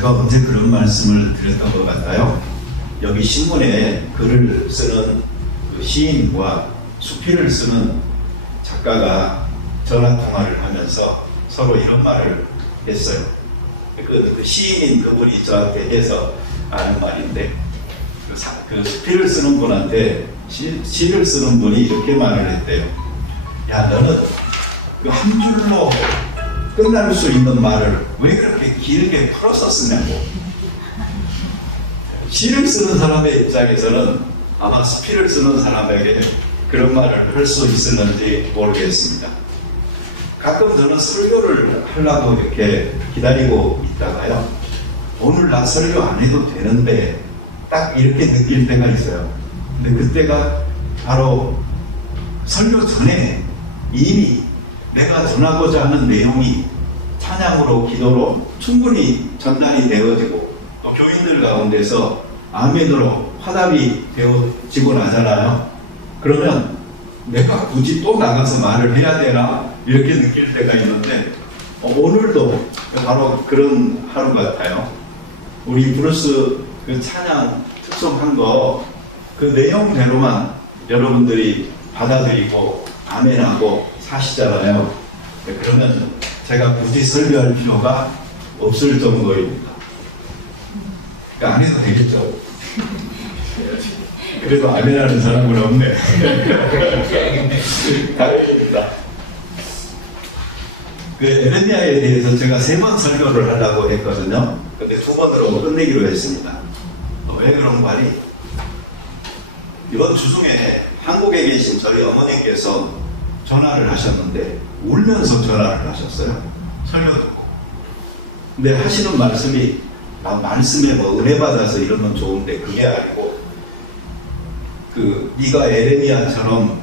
제가 언제 그런 말씀을 드렸던 것 같아요. 여기 신문에 글을 쓰는 그 시인과 수필을 쓰는 작가가 전화통화를 하면서 서로 이런 말을 했어요. 그 시인인 그분이 저한테 해서 아는 말인데, 그 수필을 쓰는 분한테 시를 쓰는 분이 이렇게 말을 했대요. 야, 너는 그 한 줄로 끝날 수 있는 말을 왜 그렇게 길게 풀어서 쓰냐고. 시를 쓰는 사람의 입장에서는 아마 수필을 쓰는 사람에게 그런 말을 할 수 있을는지 모르겠습니다. 가끔 저는 설교를 하려고 이렇게 기다리고 있다가요, 오늘 나 설교 안 해도 되는데 딱 이렇게 느낄 때가 있어요. 근데 그때가 바로 설교 전에 이미 내가 전하고자 하는 내용이 찬양으로 기도로 충분히 전달이 되어지고 또 교인들 가운데서 아멘으로 화답이 되어지고 나잖아요. 그러면 내가 굳이 또 나가서 말을 해야 되나 이렇게 느낄 때가 있는데, 오늘도 바로 그런 하루 같아요. 우리 브루스 그 찬양 특송한 거 그 내용대로만 여러분들이 받아들이고 아멘하고 사시잖아요. 그러면 제가 굳이 설교할 필요가 없을 정도입니다. 그러니까 안 해도 되겠죠. 그래도 아멘하는 사람은 없네. 다행입니다. 그 에레미야에 대해서 제가 3번 설교를 하려고 했거든요. 근데 2번으로 끝내기로 했습니다. 왜 그런 말이? 이번 주 중에 한국에 계신 저희 어머님께서 전화를 하셨는데 울면서 전화를 하셨어요. 설교 듣고. 근데 하시는 말씀이, 말씀에 뭐 은혜 받아서 이러면 좋은데 그게 아니고, 네가 에레미야처럼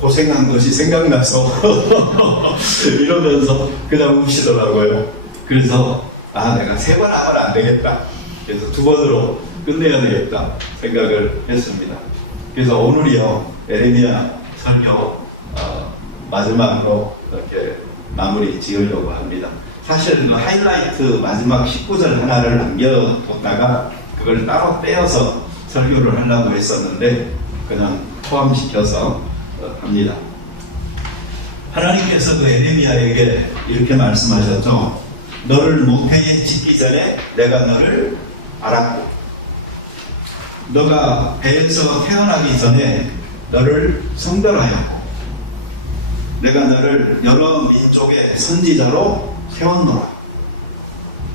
고생한 것이 생각나서 이러면서 그냥 우시더라고요. 그래서 내가 3번 하면 안 되겠다. 그래서 2번으로 끝내야 되겠다 생각을 했습니다. 그래서 오늘이요, 에레미야 설교 마지막으로 이렇게 마무리 지으려고 합니다. 사실 그 하이라이트 마지막 19절 하나를 남겨뒀다가 그걸 따로 떼어서 설교를 하려고 했었는데 그냥 포함시켜서 합니다. 하나님께서 그 에레미야에게 이렇게 말씀하셨죠. 너를 모태에 짓기 전에 내가 너를 알았고, 너가 배에서 태어나기 전에 너를 성별하였고, 내가 너를 여러 민족의 선지자로 세웠노라.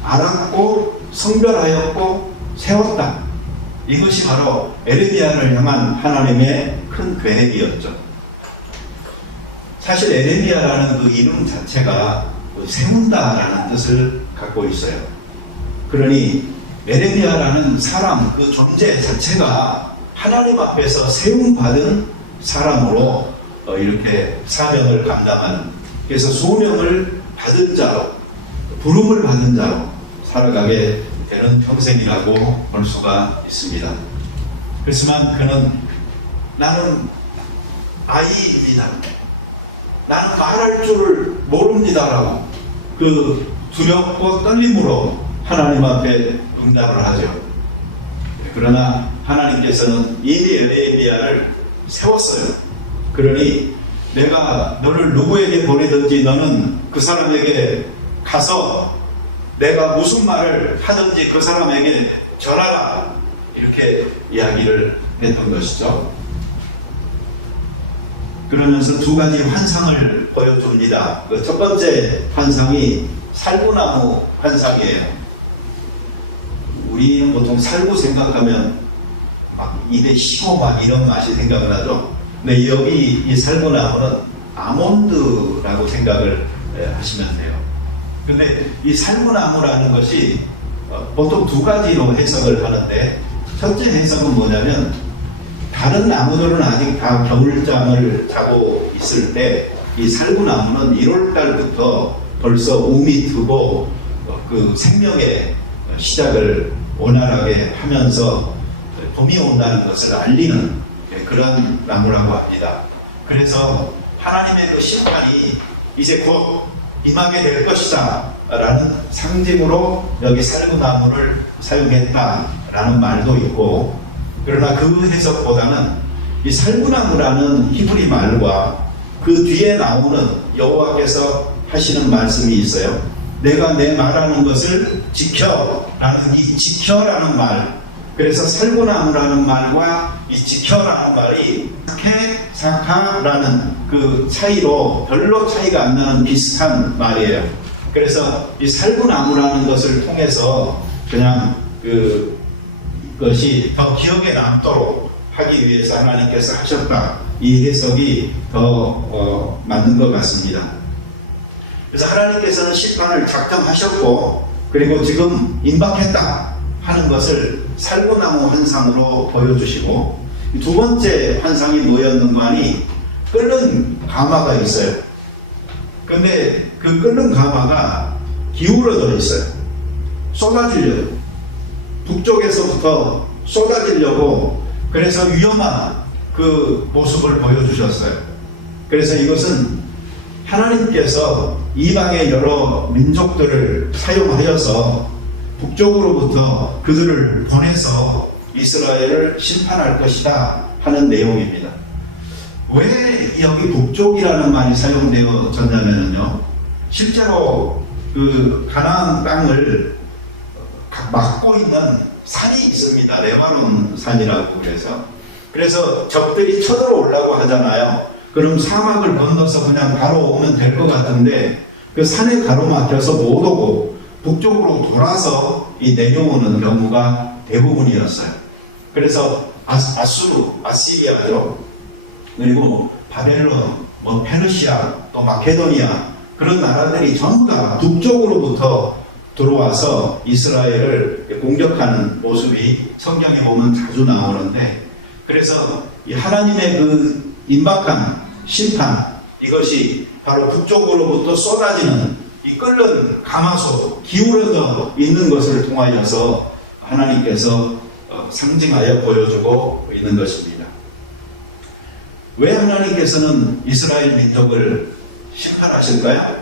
알았고 성별하였고 세웠다. 이것이 바로 에레미야를 향한 하나님의 큰 계획이었죠. 사실 에레미야라는 그 이름 자체가 세운다라는 뜻을 갖고 있어요. 그러니 에레미야라는 사람, 그 존재 자체가 하나님 앞에서 세움받은 사람으로 이렇게 사명을 감당하는, 그래서 소명을 받은 자로, 부름을 받은 자로 살아가게 되는 평생이라고 볼 수가 있습니다. 그렇지만 그는 나는 아이입니다, 나는 말할 줄을 모릅니다라고 그 두렵고 떨림으로 하나님 앞에 응답을 하죠. 그러나 하나님께서는 이미 에레미야를 세웠어요. 그러니 내가 너를 누구에게 보내든지 너는 그 사람에게 가서 내가 무슨 말을 하든지 그 사람에게 전하라, 이렇게 이야기를 했던 것이죠. 그러면서 2가지 환상을 보여줍니다. 그 첫 번째 환상이 살구나무 환상이에요. 우리는 보통 살구 생각하면 막 입에 시고 막 이런 맛이 생각나죠. 근데 여기 이 살구나무는 아몬드라고 생각을 하시면 돼요. 근데 이 살구나무라는 것이 보통 2가지로 해석을 하는데, 첫째 해석은 뭐냐면, 다른 나무들은 아직 다 겨울잠을 자고 있을 때 이 살구나무는 1월달부터 벌써 움이 트고 그 생명의 시작을 원활하게 하면서 봄이 온다는 것을 알리는 그런 나무라고 합니다. 그래서 하나님의 그 심판이 이제 곧 임하게 될 것이다 라는 상징으로 여기 살구나무를 사용했다라는 말도 있고, 그러나 그 해석보다는 이 살구나무라는 히브리 말과 그 뒤에 나오는 여호와께서 하시는 말씀이 있어요. 내가 내 말하는 것을 지켜라는 이 지켜라는 말, 그래서 살구나무라는 말과 이 지켜라는 말이 사카라는 그 차이로 별로 차이가 안 나는 비슷한 말이에요. 그래서 이 살구나무라는 것을 통해서 그냥 그것이 더 기억에 남도록 하기 위해서 하나님께서 하셨다, 이 해석이 더 맞는 것 같습니다. 그래서 하나님께서는 심판을 작정하셨고, 그리고 지금 임박했다 하는 것을 살구나무 환상으로 보여주시고, 두 번째 환상이 뭐였는가 하니 끓는 가마가 있어요. 근데 그 끓는 가마가 기울어져 있어요. 쏟아지려고, 북쪽에서부터 쏟아지려고, 그래서 위험한 그 모습을 보여주셨어요. 그래서 이것은 하나님께서 이방의 여러 민족들을 사용하여서 북쪽으로부터 그들을 보내서 이스라엘을 심판할 것이다 하는 내용입니다. 왜 여기 북쪽이라는 말이 사용되어졌냐면요, 실제로 그 가나안 땅을 막고 있는 산이 있습니다. 레바논 산이라고 그래서 적들이 쳐들어오려고 하잖아요. 그럼 사막을 건너서 그냥 바로 오면 될 것 같은데 그 산에 가로막혀서 못 오고 북쪽으로 돌아서 이 내려오는 경우가 대부분이었어요. 그래서 아시리아죠. 그리고 바벨론, 페르시아, 또 마케도니아, 그런 나라들이 전부 다 북쪽으로부터 들어와서 이스라엘을 공격하는 모습이 성경에 보면 자주 나오는데, 그래서 이 하나님의 그 임박한 심판, 이것이 바로 북쪽으로부터 쏟아지는 이 끓는 가마솥, 기울어져 있는 것을 통하여서 하나님께서 상징하여 보여주고 있는 것입니다. 왜 하나님께서는 이스라엘 민족을 심판하실까요?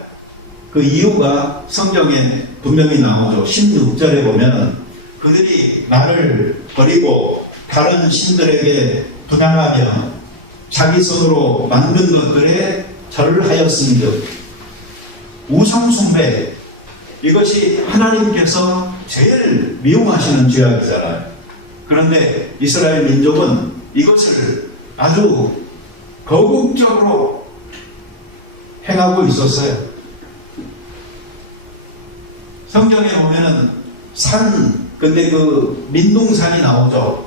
그 이유가 성경에 분명히 나오죠. 16절에 보면 그들이 나를 버리고 다른 신들에게 분양하며 자기 손으로 만든 것들에 절하였음즉, 우상 숭배, 이것이 하나님께서 제일 미움하시는 죄악이잖아요. 그런데 이스라엘 민족은 이것을 아주 거국적으로 행하고 있었어요. 성경에 보면은 근데 그 민둥산이 나오죠.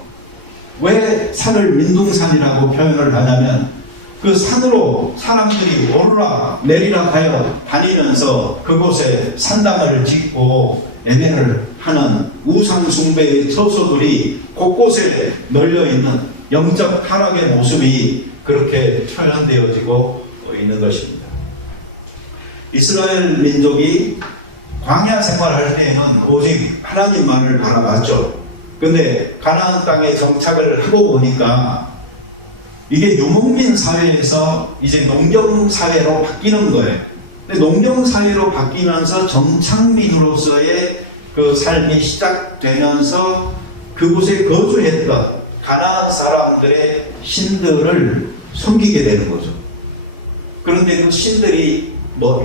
왜 산을 민둥산이라고 표현을 하냐면 그 산으로 사람들이 오르락 내리락 하여 다니면서 그곳에 산당을 짓고 예배를 하는 우상숭배의 처소들이 곳곳에 널려있는 영적 타락의 모습이 그렇게 표현되어지고 있는 것입니다. 이스라엘 민족이 광야 생활할 때에는 오직 하나님만을 바라봤죠. 근데 가나안 땅에 정착을 하고 보니까 이게 유목민 사회에서 이제 농경 사회로 바뀌는 거예요. 근데 농경 사회로 바뀌면서 정착민으로서의 그 삶이 시작되면서 그곳에 거주했던 가나안 사람들의 신들을 섬기게 되는 거죠. 그런데 그 신들이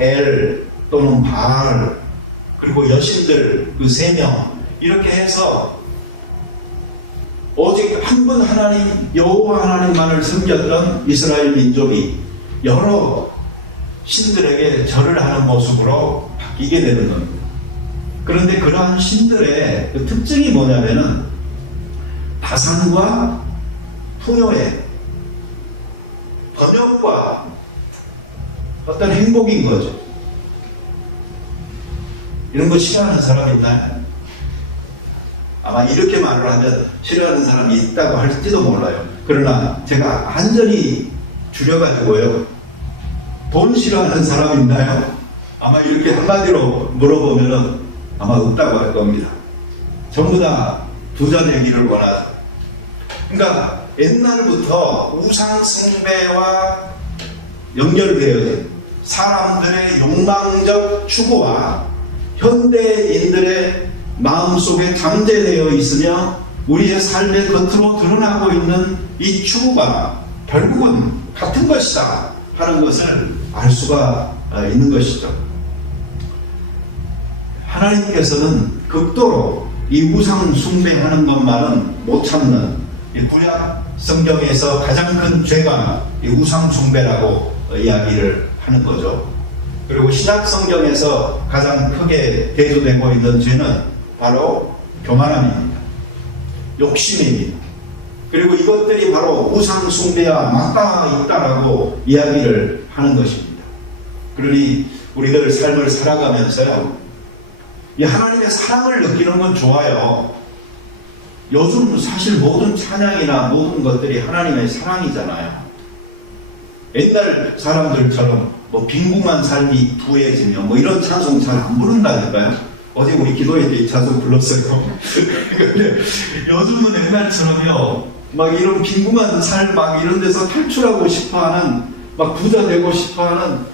엘 또는 바알, 그리고 여신들 그 3명, 이렇게 해서 오직 한 분 하나님, 여호와 하나님만을 섬겼던 이스라엘 민족이 여러 신들에게 절을 하는 모습으로 바뀌게 되는 겁니다. 그런데 그러한 신들의 그 특징이 뭐냐면은 다산과 풍요의 번영과 어떤 행복인 거죠. 이런 거 싫어하는 사람이 있나요? 아마 이렇게 말을 하면 싫어하는 사람이 있다고 할지도 몰라요. 그러나 제가 완전히 줄여가지고요, 돈 싫어하는 사람 있나요? 아마 이렇게 한마디로 물어보면은 아마 없다고 할 겁니다. 전부 다 부자되기를 원하죠. 그러니까 옛날부터 우상 숭배와 연결되어진 사람들의 욕망적 추구와 현대인들의 마음속에 잠재되어 있으며 우리의 삶의 겉으로 드러나고 있는 이 추구가 결국은 같은 것이다 하는 것을 알 수가 있는 것이죠. 하나님께서는 극도로 이 우상 숭배하는 것만은 못 참는 이 구약 성경에서 가장 큰 죄가 이 우상 숭배라고 이야기를 하는 거죠. 그리고 신약 성경에서 가장 크게 대조되고 있는 죄는 바로 교만함입니다. 욕심입니다. 그리고 이것들이 바로 우상 숭배와 맞닿아 있다라고 이야기를 하는 것입니다. 그러니 우리들 삶을 살아가면서요, 이 하나님의 사랑을 느끼는 건 좋아요. 요즘 사실 모든 찬양이나 모든 것들이 하나님의 사랑이잖아요. 옛날 사람들처럼 뭐 빈궁한 삶이 부해지며 뭐 이런 찬송 잘 안 부른다니까요. 어제 우리 기도회 때 이 찬송 불렀어요. 근데 요즘은 옛날처럼요, 막 이런 빈궁한 삶 막 이런 데서 탈출하고 싶어하는, 막 부자 되고 싶어하는,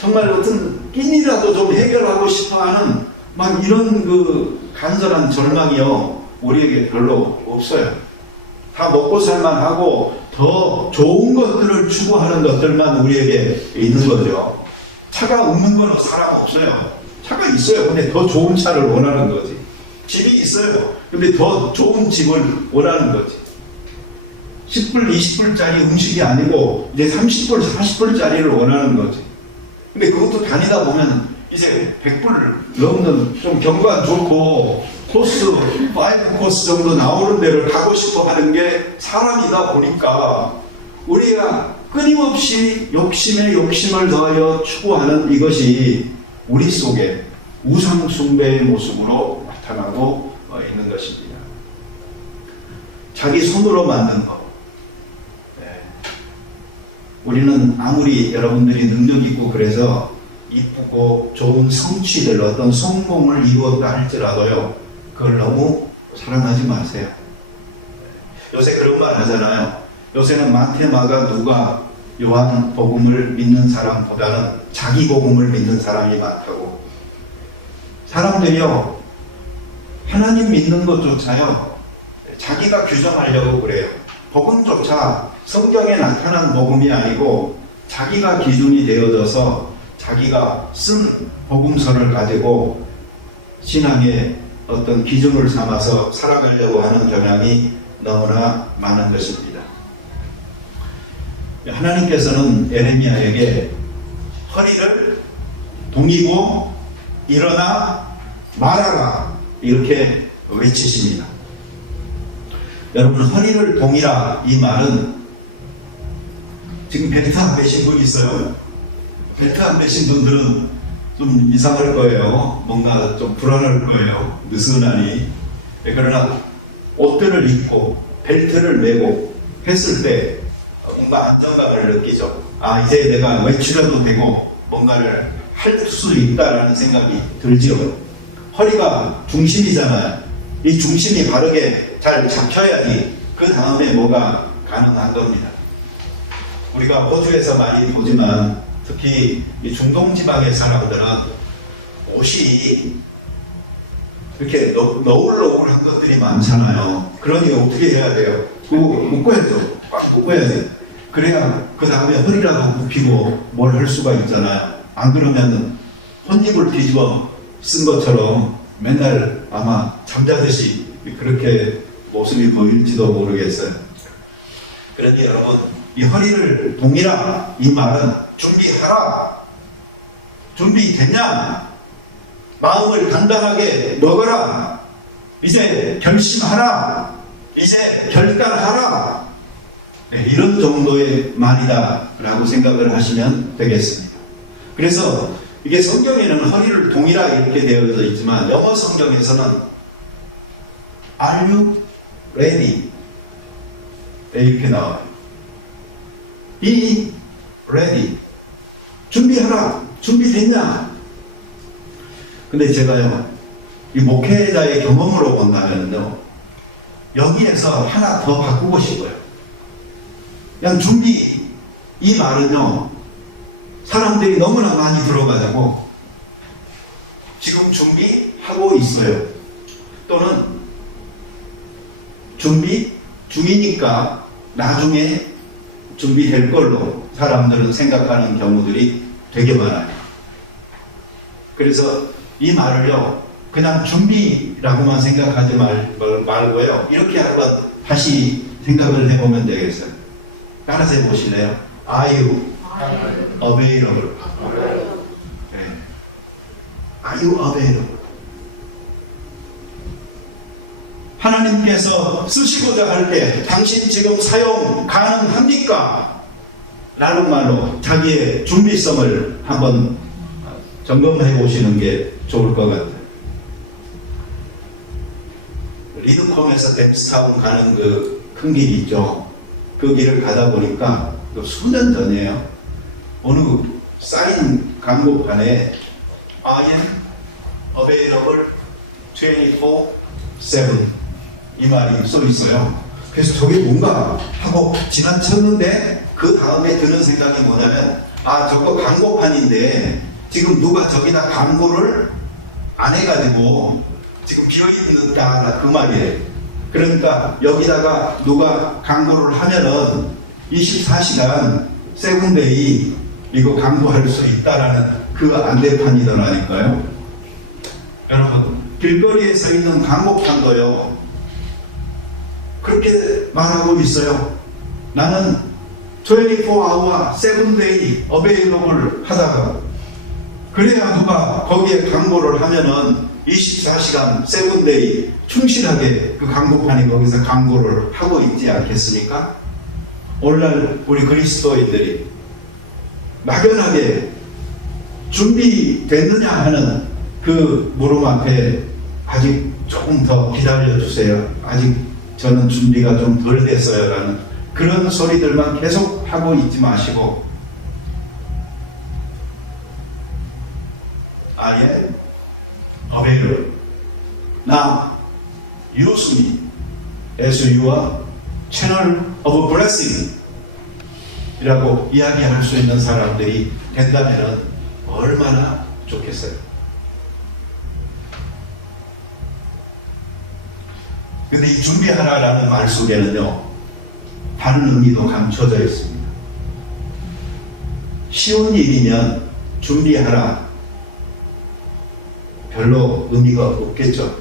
정말 어떤 끼니라도 좀 해결하고 싶어하는 막 이런 그 간절한 절망이요, 우리에게 별로 없어요. 다 먹고 살만하고 더 좋은 것들을 추구하는 것들만 우리에게 있는 거죠. 차가 없는 건 사람 없어요. 차가 있어요. 근데 더 좋은 차를 원하는 거지. 집이 있어요. 근데 더 좋은 집을 원하는 거지. 10불, 20불짜리 음식이 아니고 이제 30불, 40불짜리를 원하는 거지. 근데 그것도 다니다 보면 이제 100불 넘는 좀 경관 좋고 코스, 5 코스 정도 나오는 데를 가고 싶어 하는 게 사람이다 보니까 우리가 끊임없이 욕심에 욕심을 더하여 추구하는 이것이 우리 속에 우상 숭배의 모습으로 나타나고 있는 것입니다. 자기 손으로 만든 것. 네. 우리는 아무리 여러분들이 능력 있고 그래서 이쁘고 좋은 성취들, 어떤 성공을 이루었다 할지라도요, 그걸 너무 사랑하지 마세요. 요새 그런 말 하잖아요. 요새는 마태, 마가, 누가, 요한 복음을 믿는 사람보다는 자기 복음을 믿는 사람이 많다고. 사람들이요, 하나님 믿는 것조차요, 자기가 규정하려고 그래요. 복음조차 성경에 나타난 복음이 아니고 자기가 기준이 되어져서 자기가 쓴 복음서를 가지고 신앙의 어떤 기준을 삼아서 살아가려고 하는 경향이 너무나 많은 것입니다. 하나님께서는 에레미야에게 허리를 동이고 일어나 말하라 이렇게 외치십니다. 여러분, 허리를 동이라, 이 말은 지금 벨트 안 매신 분 있어요? 벨트 안 매신 분들은 좀 이상할 거예요. 뭔가 좀 불안할 거예요. 느슨하니. 그러나 옷들을 입고 벨트를 매고 했을 때 뭔가 안정감을 느끼죠. 아, 이제 내가 외출해도 되고 뭔가를 할 수 있다라는 생각이 들지요. 허리가 중심이잖아요. 이 중심이 바르게 잘 잡혀야지 그 다음에 뭐가 가능한 겁니다. 우리가 호주에서 많이 보지만 특히 이 중동 지방의 사람들은 옷이 이렇게 너울너울한 것들이 많잖아요. 그러니 어떻게 해야 돼요? 그거 묶어야죠. 꽉 묶어야 돼요. 그래야 그 다음에 허리라도 굽히고 뭘 할 수가 있잖아요. 안 그러면 혼입을 뒤집어 쓴 것처럼 맨날 아마 잠자듯이 그렇게 모습이 보일지도 모르겠어요. 그러니 여러분, 이 허리를 동이라, 이 말은 준비하라. 준비됐냐? 마음을 단단하게 먹어라. 이제 결심하라. 이제 결단하라. 네, 이런 정도의 말이다 라고 생각을 하시면 되겠습니다. 그래서 이게 성경에는 허리를 동이라 이렇게 되어져 있지만 영어 성경에서는 Are you ready? 이렇게 나와요. Be ready. 준비하라. 준비됐냐? 근데 제가요, 이 목회자의 경험으로 본다면요, 여기에서 하나 더 바꾸고 싶어요. 그냥 준비, 이 말은요, 사람들이 너무나 많이 들어가지고 지금 준비하고 있어요. 또는 준비 중이니까 나중에 준비될 걸로 사람들은 생각하는 경우들이 되게 많아요. 그래서 이 말을요, 그냥 준비라고만 생각하지 말고요, 이렇게 한번 다시 생각을 해보면 되겠어요. 따라서 해보실래요? Are you available? 네. Are you available? 하나님께서 쓰시고자 할 때 당신 지금 사용 가능합니까? 라는 말로 자기의 준비성을 한번 점검해 보시는 게 좋을 것 같아요. 리드콤에서 댐스타운 가는 그 큰 길이 있죠. 그 길을 가다 보니까 수년 전이에요. 어느 사인 광고판에 I am available 24/7 이 말이 써 있어요. 그래서 저게 뭔가 하고 지나쳤는데 그 다음에 드는 생각이 뭐냐면, 아, 저거 광고판인데 지금 누가 저기다 광고를 안 해가지고 지금 비어있는다, 그 말이에요. 그러니까 여기다가 누가 광고를 하면은 24시간 세븐데이 이거 광고할 수 있다라는 그 안내판이더라니까요. 여러분, 길거리에 서 있는 광고판도요, 그렇게 말하고 있어요. 나는 24hour 7day available 하다가, 그래야 누가 거기에 광고를 하면은 24시간 7day 충실하게 그 광고판이 거기서 광고를 하고 있지 않겠습니까? 오늘날 우리 그리스도인들이 막연하게 준비됐느냐 하는 그 물음 앞에 아직 조금 더 기다려주세요, 아직 저는 준비가 좀 덜 됐어요 라는 그런 소리들만 계속 하고 있지 마시고, I am available. Now, use me as your channel of blessing 이라고 이야기할 수 있는 사람들이 된다면 얼마나 좋겠어요. 근데 이 준비하라라는 말 속에는요, 다른 의미도 감춰져 있습니다. 쉬운 일이면 준비하라, 별로 의미가 없겠죠.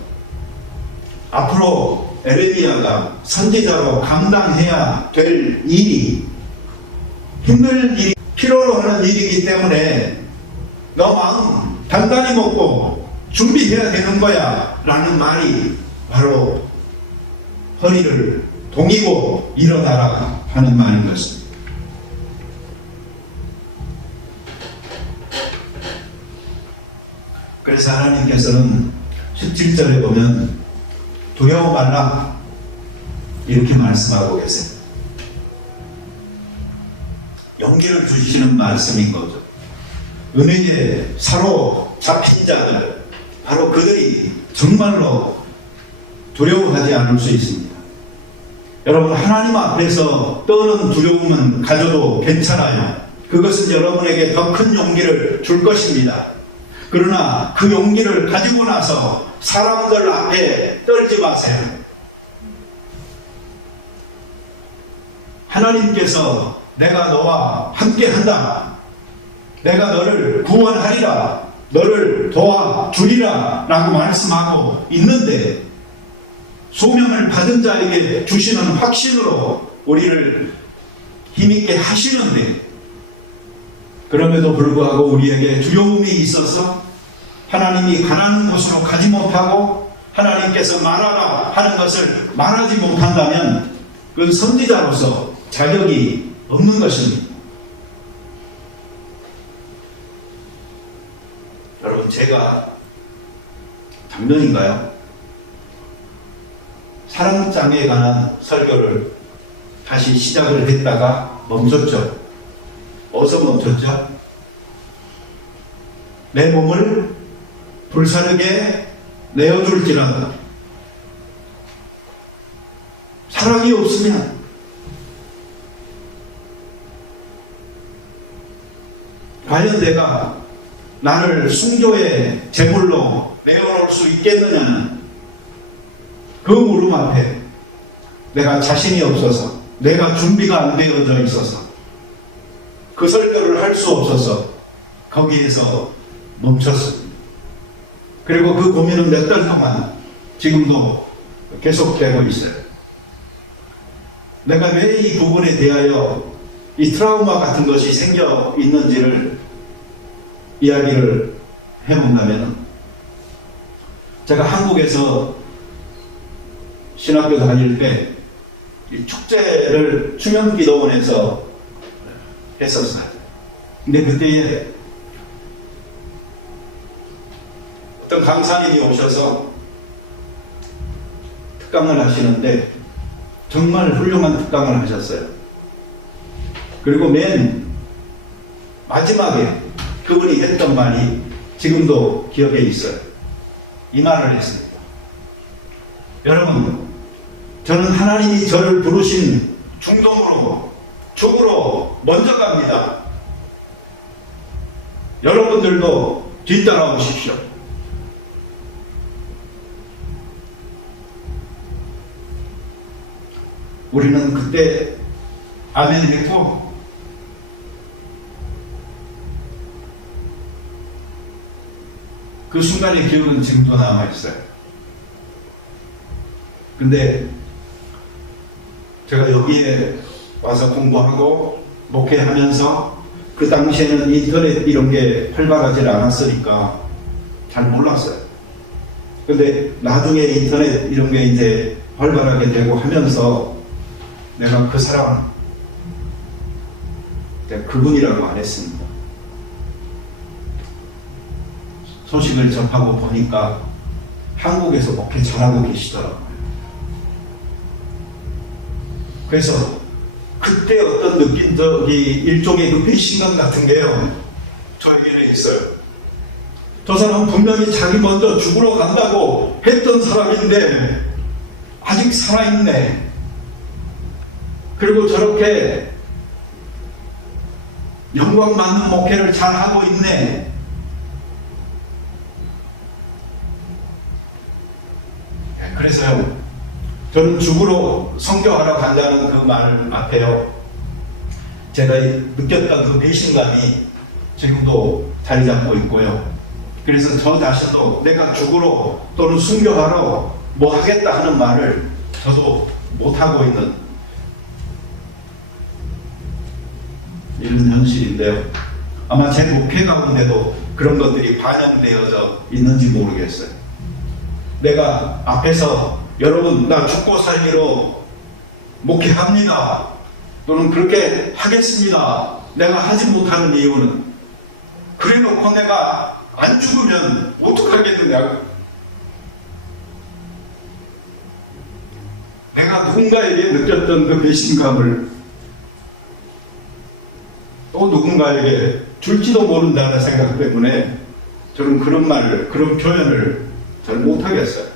앞으로 에레미야가 선지자로 감당해야 될 일이 힘들 일이, 필요로 하는 일이기 때문에 너 마음 단단히 먹고 준비해야 되는 거야 라는 말이 바로 허리를 동이고 일어나라 하는 말인 것입니다. 그래서 하나님께서는 17절에 보면 두려워 말라 이렇게 말씀하고 계세요. 용기를 주시는 말씀인 거죠. 은혜에 사로잡힌 자들, 바로 그들이 정말로 두려워하지 않을 수 있습니다. 여러분, 하나님 앞에서 떠는 두려움은 가져도 괜찮아요. 그것은 여러분에게 더 큰 용기를 줄 것입니다. 그러나 그 용기를 가지고 나서 사람들 앞에 떨지 마세요. 하나님께서 내가 너와 함께 한다, 내가 너를 구원하리라, 너를 도와주리라 라고 말씀하고 있는데, 소명을 받은 자에게 주시는 확신으로 우리를 힘있게 하시는데, 그럼에도 불구하고 우리에게 두려움이 있어서 하나님이 가라는 곳으로 가지 못하고 하나님께서 말하라 하는 것을 말하지 못한다면 그건 선지자로서 자격이 없는 것입니다. 여러분, 제가 작년인가요? 사랑장애에 관한 설교를 다시 시작을 했다가 멈췄죠. 어디서 멈췄죠? 내 몸을 불사르게 내어줄지라도 사랑이 없으면 과연 내가 나를 순교의 제물로 내어놓을 수 있겠느냐는 그 물음 앞에 내가 자신이 없어서, 내가 준비가 안 되어져 있어서, 그 설교를 할 수 없어서 거기에서 멈췄습니다. 그리고 그 고민은 몇 달 동안 지금도 계속되고 있어요. 내가 왜 이 부분에 대하여 이 트라우마 같은 것이 생겨 있는지를 이야기를 해본다면, 제가 한국에서 신학교 다닐 때 이 축제를 추명기도원에서 했었어요. 근데 그때에 어떤 강사님이 오셔서 특강을 하시는데 정말 훌륭한 특강을 하셨어요. 그리고 맨 마지막에 그분이 했던 말이 지금도 기억에 있어요. 이 말을 했습니다. 여러분, 저는 하나님이 저를 부르신 중동으로, 죽으로 먼저 갑니다. 여러분들도 뒤따라오십시오. 우리는 그때 아멘 했고, 그 순간의 기억은 지금도 남아있어요. 근데 제가 여기에 와서 공부하고 목회하면서 그 당시에는 인터넷 이런 게 활발하지 않았으니까 잘 몰랐어요. 근데 나중에 인터넷 이런 게 이제 활발하게 되고 하면서 내가 그 사람, 내가 그분이라고 안 했습니다. 소식을 접하고 보니까 한국에서 목회 잘하고 계시더라고요. 그래서 그때 어떤 느낀 적이 일종의 그 배신감 같은 게요, 저에게는 있어요. 저 사람은 분명히 자기 먼저 죽으러 간다고 했던 사람인데 아직 살아있네. 그리고 저렇게 영광받는 목회를 잘하고 있네. 그래서요, 저는 죽으러 선교하러 간다는 그 말 앞에요, 제가 느꼈던 그 배신감이 지금도 자리 잡고 있고요. 그래서 저 자신도 내가 죽으러 또는 순교하러 뭐 하겠다 하는 말을 저도 못하고 있는 이런 현실인데요. 아마 제 목회 가운데도 그런 것들이 반영되어져 있는지 모르겠어요. 내가 앞에서 여러분 나 죽고 살기로 목회합니다, 또는 그렇게 하겠습니다, 내가 하지 못하는 이유는 그래놓고 내가 안 죽으면 어떡하겠느냐, 내가 누군가에게 느꼈던 그 배신감을 또 누군가에게 줄지도 모른다는 생각 때문에 저는 그런 말을, 그런 표현을 잘 못하겠어요.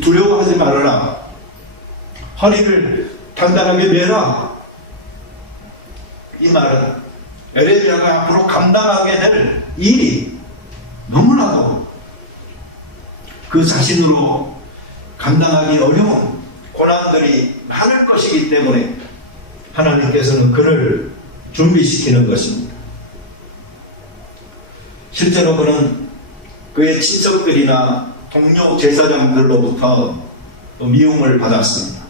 두려워하지 말아라, 허리를 단단하게 매라, 이 말은 에레미야가 앞으로 감당하게 될 일이 너무나도 그 자신으로 감당하기 어려운 고난들이 많을 것이기 때문에 하나님께서는 그를 준비시키는 것입니다. 실제로 그는 그의 친척들이나 동료 제사장들로부터 미움을 받았습니다.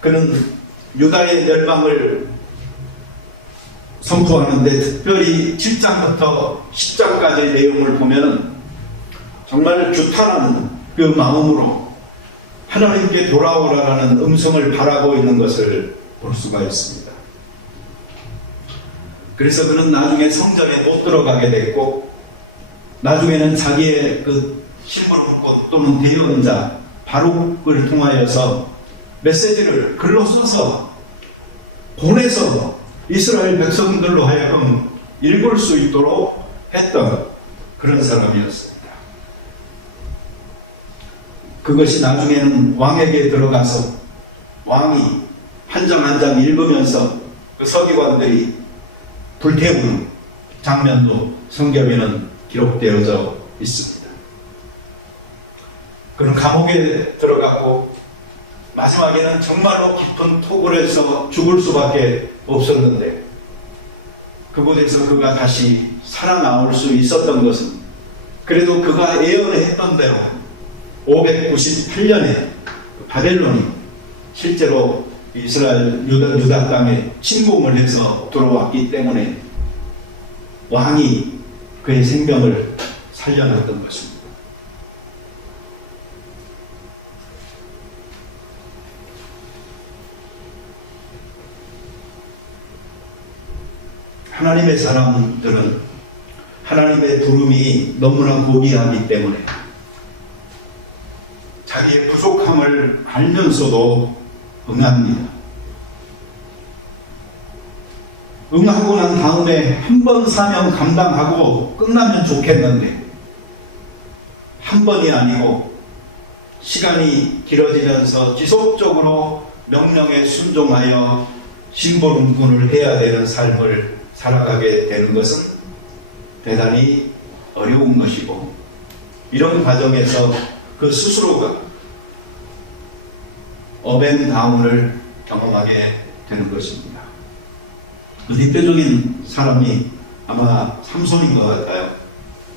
그는 유다의 멸망을 선포하는데 특별히 7장부터 10장까지의 내용을 보면은 정말 규탄하는 그 마음으로 하나님께 돌아오라는 음성을 바라고 있는 것을 볼 수가 있습니다. 그래서 그는 나중에 성전에 못 들어가게 됐고, 나중에는 자기의 그 심부름꾼 또는 대언자 바룩을 통하여서 메시지를 글로 써서 보내서 이스라엘 백성들로 하여금 읽을 수 있도록 했던 그런 사람이었습니다. 그것이 나중에는 왕에게 들어가서 왕이 한 장 한 장 읽으면서 그 서기관들이 불태우는 장면도 성경에는 기록되어져 있습니다. 그는 감옥에 들어가고 마지막에는 정말로 깊은 토굴에서 죽을 수밖에 없었는데 그곳에서 그가 다시 살아나올 수 있었던 것은 그래도 그가 예언했던 대로 598년에 바벨론이 실제로 이스라엘 유다 땅에 침공을 해서 들어왔기 때문에 왕이 그의 생명을 살려놨던 것입니다. 하나님의 사람들은 하나님의 부름이 너무나 고귀하기 때문에 자기의 부족함을 알면서도 응합니다. 응하고 난 다음에 한 번 사명 감당하고 끝나면 좋겠는데 한 번이 아니고 시간이 길어지면서 지속적으로 명령에 순종하여 심부름꾼을 해야 되는 삶을 살아가게 되는 것은 대단히 어려운 것이고 이런 과정에서 그 스스로가 업앤다운을 경험하게 되는 것입니다. 그 대표적인 사람이 아마 삼손인 것 같아요.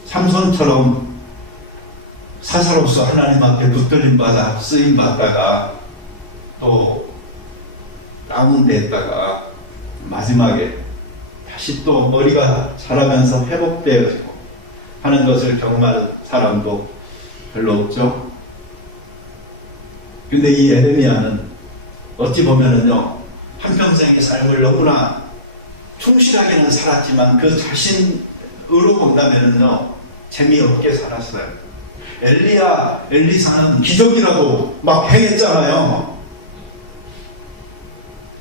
삼손처럼 사사로서 하나님 앞에 붙들림받아 쓰임받다가 또 다운됐다가 마지막에 다시 또 머리가 자라면서 회복되어지고 하는 것을 경험하는 사람도 별로 없죠. 근데 이 에레미야는 어찌 보면은요, 한평생의 삶을 너무나 충실하게는 살았지만 그 자신으로 본다면은요, 재미없게 살았어요. 엘리사는 기적이라도 막 행했잖아요.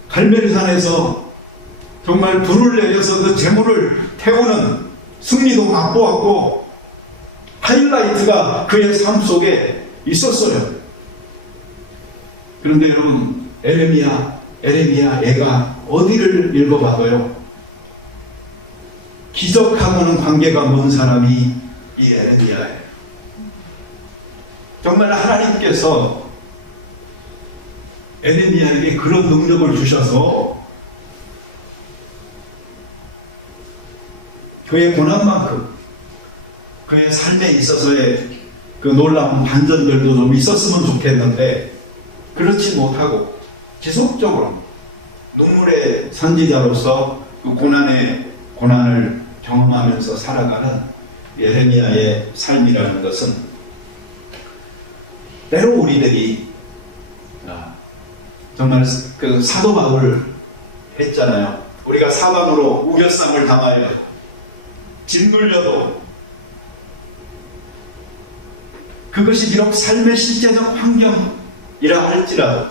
갈멜산에서 정말 불을 내려서 그 재물을 태우는 승리도 맛보았고 하이라이트가 그의 삶 속에 있었어요. 그런데 여러분, 에레미야 애가 어디를 읽어봐도요, 기적하고는 관계가 먼 사람이 이 에레미야예요. 정말 하나님께서 에레미야에게 그런 능력을 주셔서 그의 고난만큼 그의 삶에 있어서의 그 놀라운 반전들도 좀 있었으면 좋겠는데 그렇지 못하고 지속적으로 눈물의 선지자로서 그 고난을 경험하면서 살아가는 예레미야의 삶이라는 것은 때로 우리들이 정말 그 사도 바울 했잖아요. 우리가 사방으로 우겨쌈을 당하여 짓눌려도 그것이 비록 삶의 실제적 환경이라 할지라도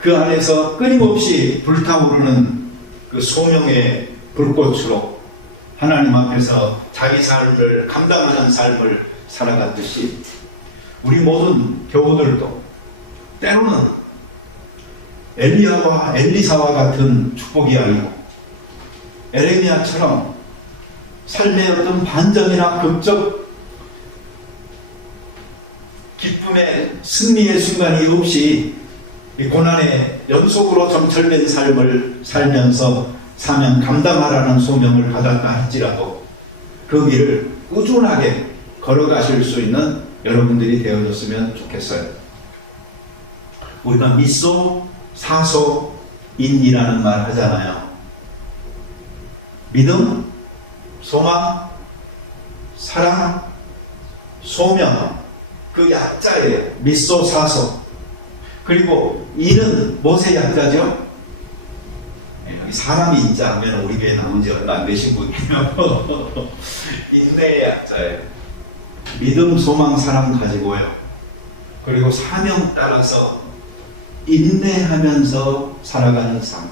그 안에서 끊임없이 불타오르는 그 소명의 불꽃으로 하나님 앞에서 자기 삶을 감당하는 삶을 살아갔듯이 우리 모든 교우들도 때로는 엘리야와 엘리사와 같은 축복이 아니고 에레미야처럼 삶의 어떤 반전이나 극적 기쁨의 승리의 순간이 없이 고난의 연속으로 점철된 삶을 살면서 사명 감당하라는 소명을 받았다 할지라도 그 길을 꾸준하게 걸어가실 수 있는 여러분들이 되어줬으면 좋겠어요. 우리가 미소, 사소, 인이라는 말 하잖아요. 믿음, 소망, 사랑, 소명, 그 약자예요. 미소, 사소. 그리고 인은 무엇의 약자죠? 여기 사람이 인자 하면 우리 교회 나온 지 얼마 안 되신 분이에요. 인내의 약자예요. 믿음, 소망, 사랑 가지고요. 그리고 사명 따라서 인내하면서 살아가는 삶.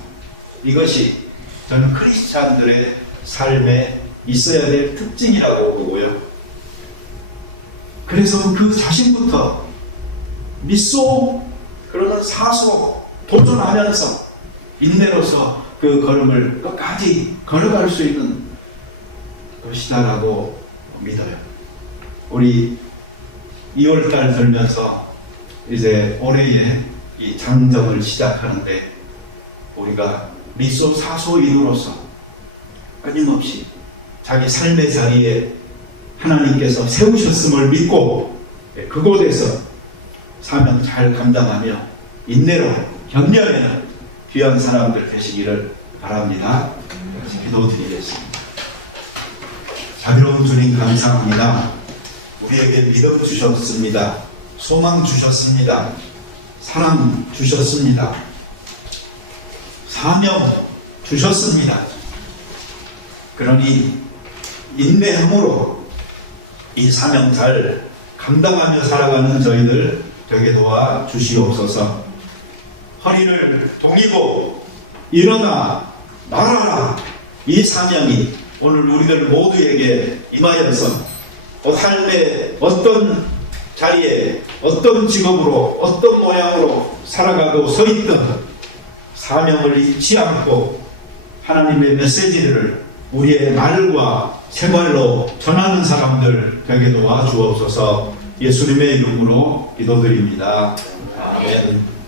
이것이 저는 크리스찬들의 삶에 있어야 될 특징이라고 보고요. 그래서 그 자신부터 미소, 그러면 사소, 도전하면서 인내로서 그 걸음을 끝까지 걸어갈 수 있는 것이다라고 믿어요. 우리 2월달 들면서 이제 올해의 이 장정을 시작하는데 우리가 미소 사소인으로서 끊임없이 자기 삶의 자리에 하나님께서 세우셨음을 믿고 그곳에서 사명 잘 감당하며 인내로 격려하는 귀한 사람들 되시기를 바랍니다. 같이 기도드리겠습니다. 자비로운 주님 감사합니다. 우리에게 믿음 주셨습니다. 소망 주셨습니다. 사랑 주셨습니다. 사명 주셨습니다. 그러니 인내함으로 이 사명 잘 감당하며 살아가는 저희들 되게 도와 주시옵소서. 허리를 동이고 일어나 말하라. 이 사명이 오늘 우리들 모두에게 임하여서 삶의 어떤 자리에 어떤 직업으로 어떤 모양으로 살아가고 서 있든 사명을 잊지 않고 하나님의 메시지를 우리의 말과 생활로 전하는 사람들 되게 도와 주옵소서. 예수님의 이름으로 기도드립니다. 아멘.